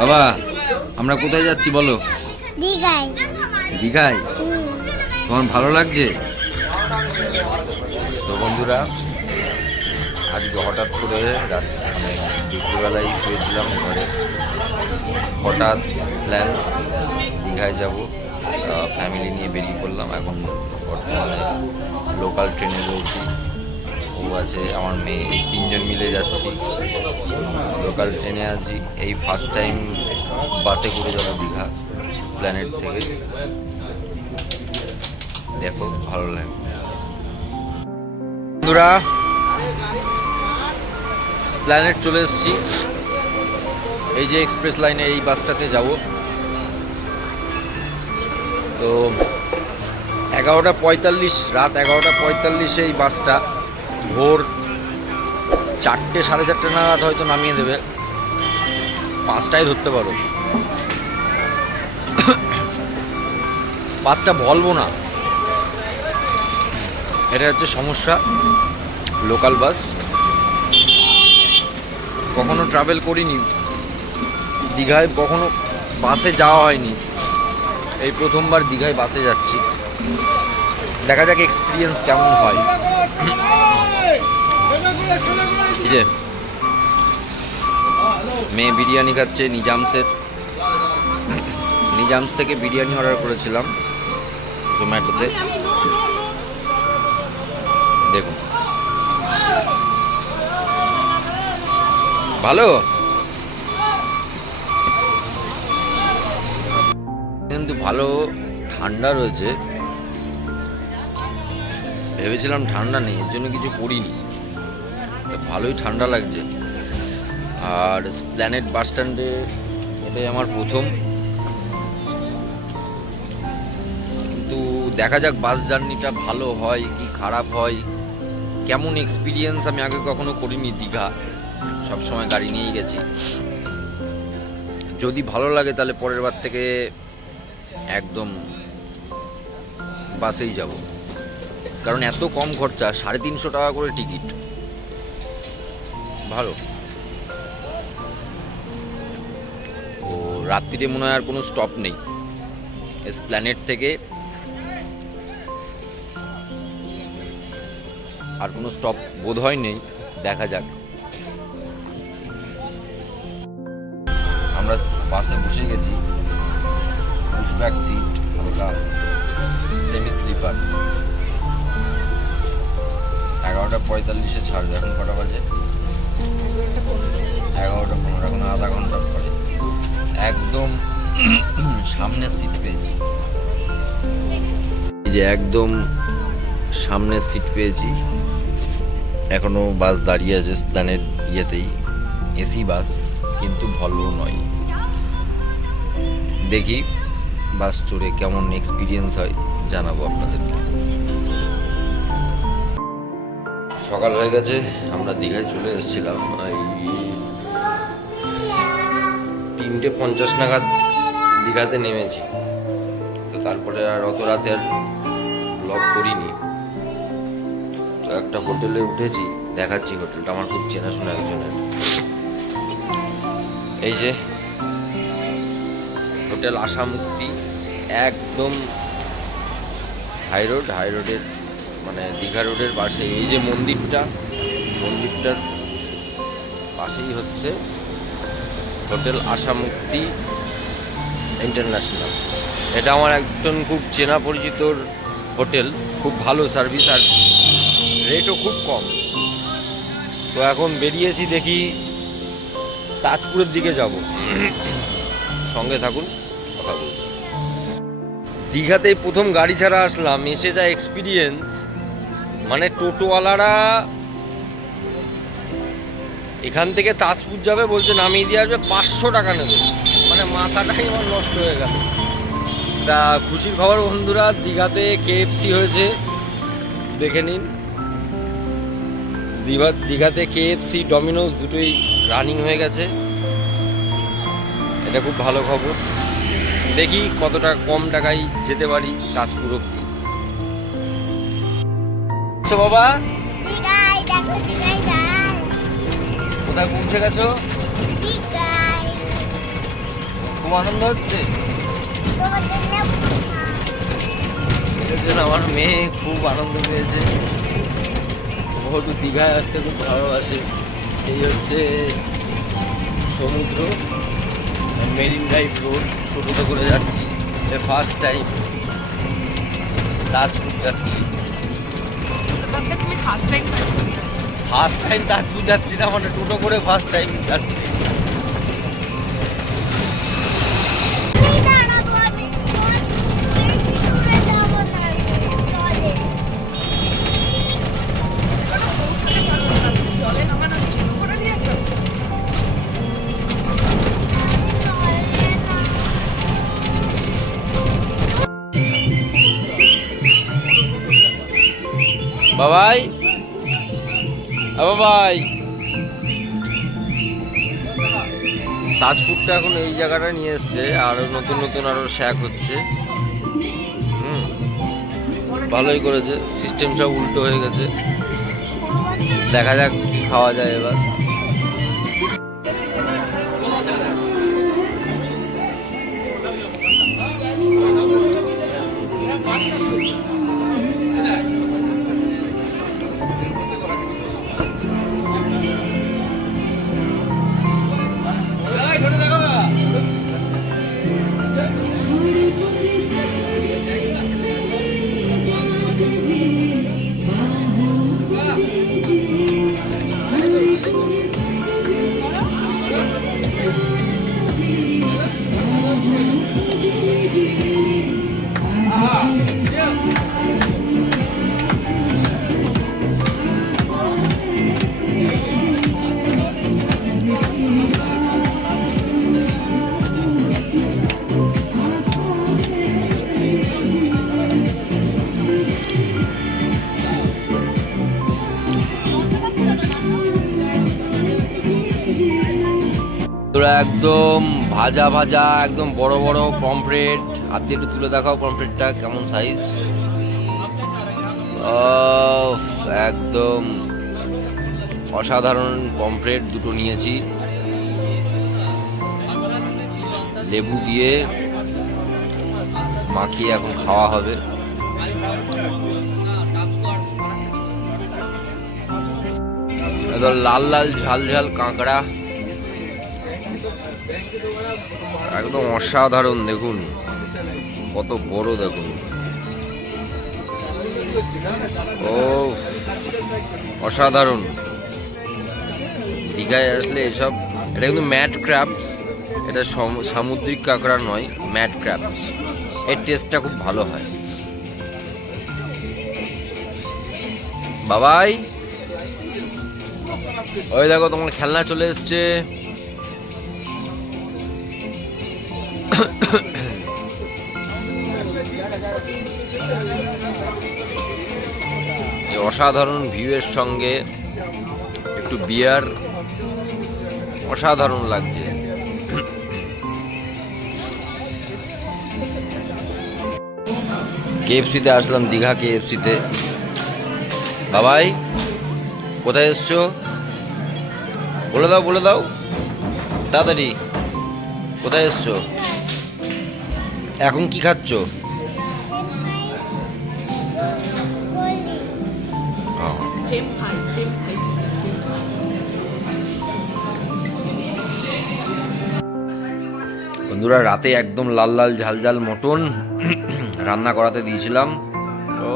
বাবা আমরা কোথায় যাচ্ছি বলো? দীঘায়। দীঘায়? তোমার ভালো লাগছে? তো বন্ধুরা, আজকে হঠাৎ করে দুপুরবেলায় শুয়েছিলাম ঘরে, হঠাৎ প্ল্যান দীঘায় যাব, ফ্যামিলি নিয়ে বেরিয়ে পড়লাম। এখন বর্তমানে লোকাল ট্রেনে রয়েছি, ও আছে, আমার মেয়ে, এই তিনজন মিলে যাচ্ছি, লোকাল ট্রেনে আছি। এই ফার্স্ট টাইম বাসে করে যাবো দীঘা প্ল্যানেট থেকে। দেখো ভালো লাগে। বন্ধুরা, প্ল্যানেট চলে এসেছি। এই যে এক্সপ্রেস লাইনে এই বাসটাতে যাব। তো 11:45, রাত 11:45 এই বাসটা। ভোর 4টে, 4:30 নাগাদ হয়তো নামিয়ে দেবে। 5টায় ধরতে পারো। বাসটা ভলবো না, এটা হচ্ছে সমস্যা। লোকাল বাস, কখনো ট্রাভেল করিনি দীঘায়, কখনো বাসে যাওয়া হয়নি, এই প্রথমবার দীঘায় বাসে যাচ্ছি। দেখা যাক এক্সপিরিয়েন্স কেমন হয়। এই যে মেয়ে বিরিয়ানি খাচ্ছে নিজামস থেকে বিরিয়ানি অর্ডার করেছিলাম জোম্যাটোতে। দেখুন ভালো, কিন্তু ভালো ঠান্ডা রয়েছে। ভেবেছিলাম ঠান্ডা নেই, এর জন্য কিছু পরিনি, ভালোই ঠান্ডা লাগছে। আর প্ল্যানেট বাস স্ট্যান্ডে এটাই আমার প্রথম, কিন্তু দেখা যাক বাস জার্নিটা ভালো হয় কি খারাপ হয়, কেমন এক্সপিরিয়েন্স। আমি আগে কখনো করিনি দীঘা, সবসময় গাড়ি নিয়েই গেছি। যদি ভালো লাগে তাহলে পরের বার থেকে একদম বাসেই যাব, কারণ এত কম খরচা, 350 টাকা করে টিকিট, ভালো। ও রাত্রিরে মনে হয় আর কোনো স্টপ নেই, প্ল্যানেট থেকে আর কোনো স্টপ বোধ হয় নেই, দেখা যাক। আমরা বাসে বসে গেছি, পুশব্যাক সিট, হালকা সেমি স্লিপার। 11:45 ছাড়বে, এখন কটা বাজে? 11:15, এখন আধা ঘন্টার পরে। একদম সামনের সিট পেয়েছি, এই যে একদম সামনের সিট পেয়েছি। এখনো বাস দাঁড়িয়ে আছে প্ল্যানেট ইয়েতেই, এসি বাস, কিন্তু ভলভো নয়। দেখি বাস চড়ে কেমন এক্সপিরিয়েন্স হয়, জানাবো আপনাদেরকে। সকাল হয়ে গেছে, আমরা দীঘায় চলে এসেছিলাম এই 3:50 নাগাদ দীঘাতে নেমেছি। তো তারপরে আর অত রাতে আর ব্লগ করিনি। তো একটা হোটেলে উঠেছি, দেখাচ্ছি হোটেলটা, আমার খুব চেনাশোনা একজনের। এই যে হোটেল আশামুক্তি, একদম হাইরোডের মানে দীঘা রোডের পাশে। এই যে মন্দিরটার পাশেই হচ্ছে হোটেল আশামুক্তি ইন্টারন্যাশনাল। এটা আমার একজন খুব চেনা পরিচিত হোটেল, খুব ভালো সার্ভিস আর রেটও খুব কম। তো এখন বেরিয়েছি, দেখি তাজপুরের দিকে যাব, সঙ্গে থাকুন, কথা বলছি। দীঘাতেই প্রথম গাড়ি ছাড়া আসলাম, এসে যা এক্সপিরিয়েন্স, মানে টোটোওয়ালারা এখান থেকে তাজপুর যাবে বলছে, নামিয়ে দিয়ে আসবে, 500 টাকা নেবে। মানে মাথাটাই আমার নষ্ট হয়ে গেল। তা খুশির খবর বন্ধুরা, দীঘাতে KFC হয়েছে, দেখে নিন। দীঘাতে KFC, ডমিনোস দুটোই রানিং হয়ে গেছে, এটা খুব ভালো খবর। দেখি কতটা কম টাকায় যেতে পারি তাজপুর অব্দি। বাবা কোথায় পৌঁছে গেছো? আনন্দ হচ্ছে? আমার মেয়ে খুব আনন্দ পেয়েছে, ও একটু দীঘায় আসতে খুব ভালোবাসে। এই হচ্ছে সমুদ্র, মেরিন ড্রাইভ রোড, টোটোতে করে যাচ্ছি, ফার্স্ট টাইম তাজপুর যাচ্ছি। ফার্স্ট টাইম তাজপুর যাচ্ছি না, মানে টোটো করে ফার্স্ট টাইম যাচ্ছি। বাবাই, বাবাই, তাজপুরটা এখন এই জায়গাটা নিয়ে এসছে, আরো নতুন নতুন আরো শ্যাক হচ্ছে। ভালোই করেছে, সিস্টেম সব উল্টো হয়ে গেছে। দেখা যাক কি খাওয়া যায় এবার। একদম ভাজা ভাজা, একদম বড় বড় পমফ্রেট। হাত দিয়ে একটু তুলে দেখাও পমফ্রেটটা কেমন সাইজ। একদম অসাধারণ পমফ্রেট দুটো নিয়েছি, লেবু দিয়ে মাখিয়ে এখন খাওয়া হবে। একদম লাল লাল ঝাল ঝাল কাঁকড়া, একদম অসাধারণ। দেখুন কত বড়, দেখুন। ও অসাধারণ। দীঘায় আসলে এসব, এটা কিন্তু ম্যাট ক্র্যাবস, এটা সামুদ্রিক কাঁকড়া নয়, ম্যাট ক্র্যাবস। এর টেস্টটা খুব ভালো হয়। বাবাই, ওই দেখো তোমার খেলনা চলে এসছে। অসাধারণ ভিউয়ের সঙ্গে একটু বিয়ার, অসাধারণ লাগছে। কেএফসিতে আসলাম, দীঘা কেএফসিতে। বাবাই, কোথায় এসছো? বলে দাও, বলে দাও তাড়াতাড়ি, কোথায় এসছো? এখন কি খাচ্ছ? বন্ধুরা, রাতে একদম লাল লাল ঝাল ঝাল মটন রান্না করাতে দিয়েছিলাম। ও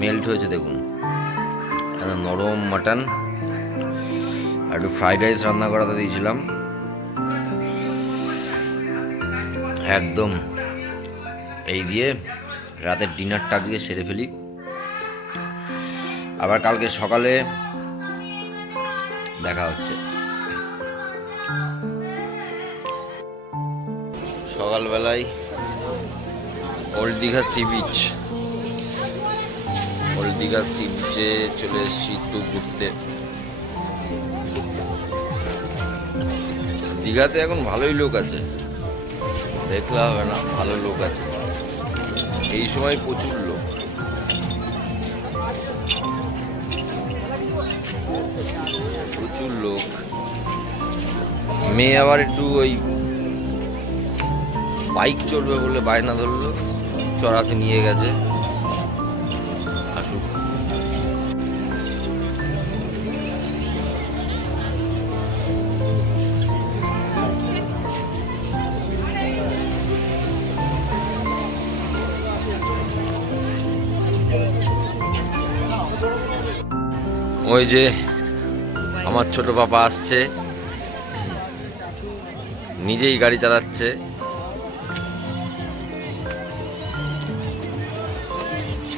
মেল্ট হয়েছে দেখুন, নরম মাটন। আর একটু ফ্রাইড রাইস রান্না করাতে দিয়েছিলাম। একদম এই দিয়ে রাতের ডিনারটা আজকে সেরে ফেলি। আবার কালকে সকালে দেখা হচ্ছে। সকালবেলায় old Digha sea beach, old Digha sea বিচে চলে এসেছি একটু ঘুরতে। দীঘাতে এখন ভালোই লোক আছে, দেখলে হবে না, ভালো লোক আছে এই সময়, প্রচুর লোক। প্রচুর লোক। মেয়ে আবার একটু ওই বাইক চড়বে বলে বায়না ধরলো, চড়াতে নিয়ে গেছে। আসুক। ওই যে আমার ছোট পাপা আসছে, নিজেই গাড়ি চালাচ্ছে।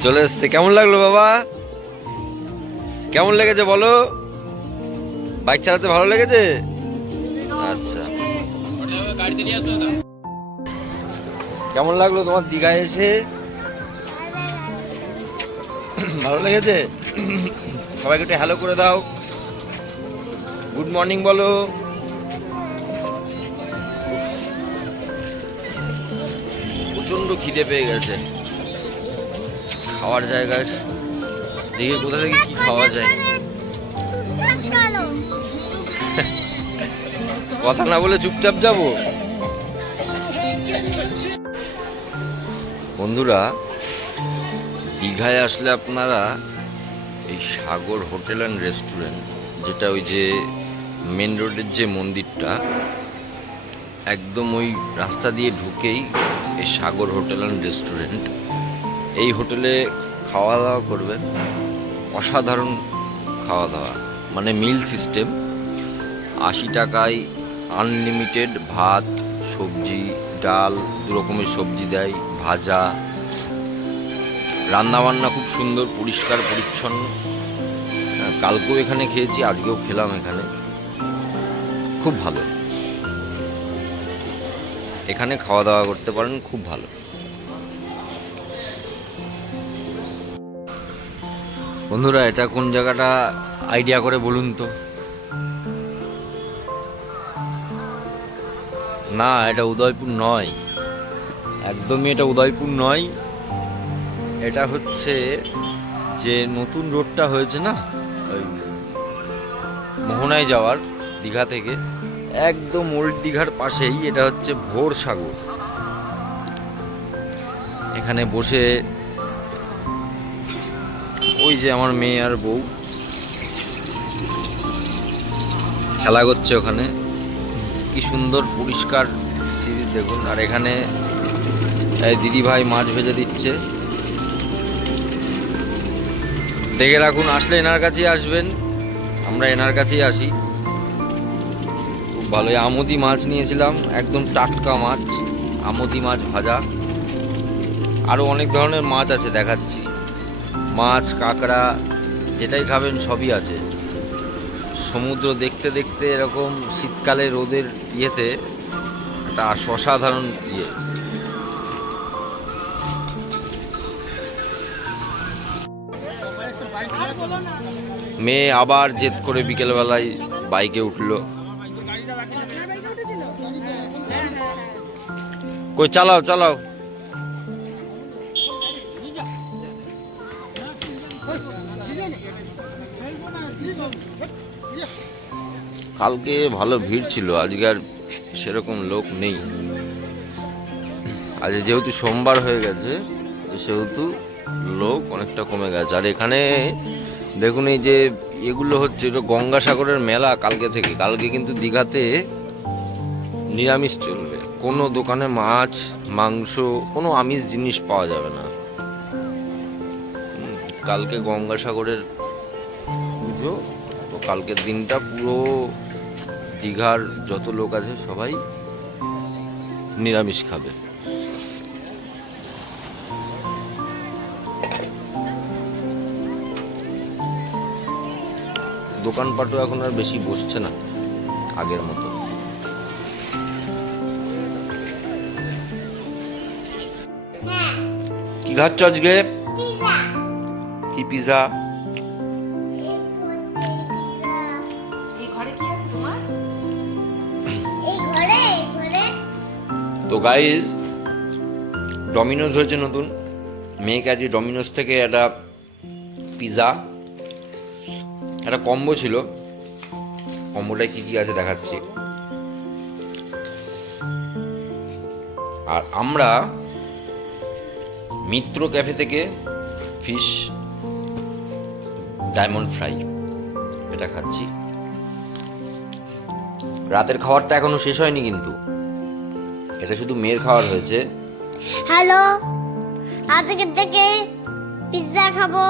চলে এসছে। কেমন লাগলো বাবা? কেমন লেগেছে বলো? বাইক চালাতে ভালো লেগেছে? আচ্ছা, কেমন লাগলো তোমার দীঘায় এসে? ভালো লেগেছে? সবাইকে একটু হ্যালো করে দাও, গুড মর্নিং বলো। প্রচন্ড খিদে পেয়ে গেছে। খাওয়ার জায়গায় দিকে কোথা থেকে কি খাওয়া যায়? কথা না বলে চুপচাপ যাব? বন্ধুরা, দীঘায় আসলে আপনারা এই সাগর হোটেল অ্যান্ড রেস্টুরেন্ট, যেটা ওই যে মেন রোডের যে মন্দিরটা, একদম ওই রাস্তা দিয়ে ঢুকেই এই সাগর হোটেল অ্যান্ড রেস্টুরেন্ট, এই হোটেলে খাওয়া দাওয়া করবেন। অসাধারণ খাওয়া দাওয়া, মানে মিল সিস্টেম। 80 টাকায় আনলিমিটেড ভাত, সবজি, ডাল, 2 রকমের সবজি দেয়, ভাজা, রান্নাবান্না খুব সুন্দর, পরিষ্কার পরিচ্ছন্ন। কালকেও এখানে খেয়েছি, আজকেও খেলাম এখানে, খুব ভালো। এখানে খাওয়া দাওয়া করতে পারেন, খুব ভালো। বন্ধুরা, এটা কোন জায়গাটা আইডিয়া করে বলুন তো? না, এটা উদয়পুর নয়, একদমই এটা উদয়পুর নয়। এটা হচ্ছে যে নতুন রোডটা হয়েছে না, ওই মোহনায় যাওয়ার, দীঘা থেকে একদম ওল্ড দীঘার পাশেই। এটা হচ্ছে ভোর সাগর। এখানে বসে ওই যে আমার মেয়ে আর বউ খেলা করছে ওখানে। কি সুন্দর পরিষ্কার সিরিজ দেখুন। আর এখানে দিদি ভাই মাছ ভেজে দিচ্ছে। দেখে রাখুন, আসলে এনার কাছেই আসবেন, আমরা এনার কাছেই আসি। খুব ভালো। আমোদি মাছ নিয়েছিলাম, একদম টাটকা মাছ, আমোদি মাছ ভাজা। আরও অনেক ধরনের মাছ আছে, দেখাচ্ছি। মাছ, কাঁকড়া, যেটাই খাবেন সবই আছে। সমুদ্র দেখতে দেখতে এরকম শীতকালে রোদের ইয়েতে একটা অসাধারণ ইয়ে। মেয়ে আবার জেদ করে বিকেলবেলায় বাইকে উঠলো। কই, চালাও চালাও। কালকে ভালো ভিড় ছিল, আজকে আর সেরকম লোক নেই। আজ যেহেতু সোমবার হয়ে গেছে, সেহেতু লোক অনেকটা কমে গেছে। আর এখানে দেখুন, এই যে এগুলো হচ্ছে, এটা গঙ্গাসাগরের মেলা কালকে থেকে। কালকে কিন্তু দীঘাতে নিরামিষ চলবে, কোনো দোকানে মাছ, মাংস, কোনো আমিষ জিনিস পাওয়া যাবে না। কালকে গঙ্গাসাগরের পুজো, তো কালকের দিনটা পুরো দীঘার যত লোক আছে সবাই নিরামিষ খাবে। দোকানপাটও এখন আর বেশি বসছে না আগের মতো। কি খাচ্ছ আজকে? কি পিজা? তো গাইজ, ডমিনোজ হয়েছে নতুন। মেয়েকে আজকে ডমিনোজ থেকে একটা পিজা, একটা কম্বো ছিল। কম্বোটায় কি কি আছে দেখাচ্ছি। আর আমরা মিত্র ক্যাফে থেকে ফিশ ডায়মন্ড ফ্রাই এটা খাচ্ছি। রাতের খাবারটা এখনো শেষ হয়নি, কিন্তু এটা শুধু মেয়ের খাবার হয়েছে। হ্যালো, আজকে থেকে পিৎজা খাবো,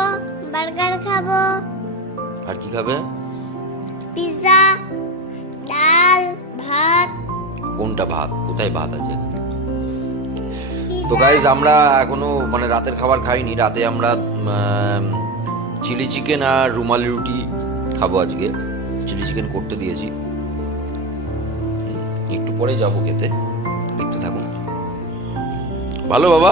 বার্গার খাবো। আর কি খাবে? পিৎজা, ডাল, ভাত। কোনটা ভাত? কোথায় ভাত আছে? তো গাইজ আমরা এখনো মানে রাতের খাবার খাইনি। রাতে আমরা চিলি চিকেন আর রুমালি রুটি খাবো আজকে। চিলি চিকেন করতে দিয়েছি, একটু পরে যাবো খেতে। দেখতে থাকুন। ভালো বাবা।